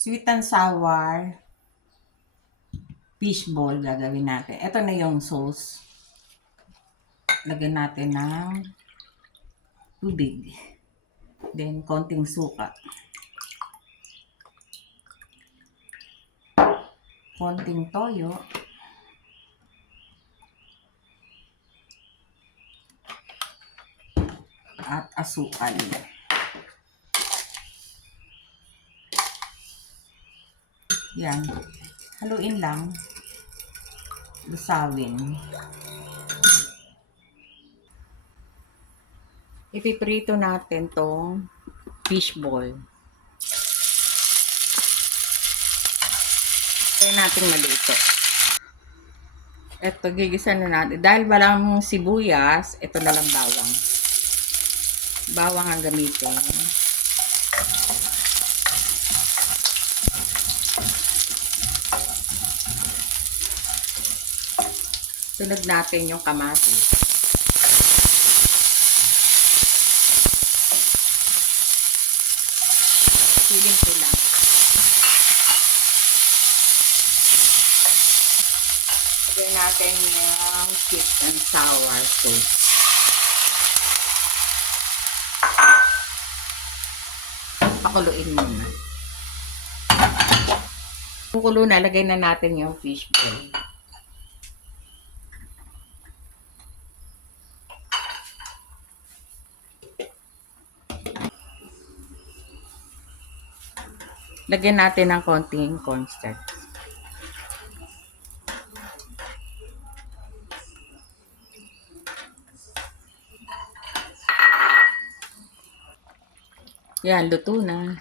Sweet and sour fish ball gagawin natin. Ito na yung sauce. Lagyan natin ng tubig. Then, konting suka. Konting toyo. At asukal. Yan. Haluin lang. Lusawin. Ipiprito natin tong fish ball. Kaya natin maluto. Ito, gigisa na natin. Dahil walang sibuyas, ito na lang bawang. Bawang ang gamitin. Sunod natin yung kamatis. Piling ko lang. Lagyan natin yung sweet and sour sauce. Pakuluin muna. Kung kulo na, lagay na natin yung fish ball. Lagyan natin ng konting cornstarch. Yan, luto na.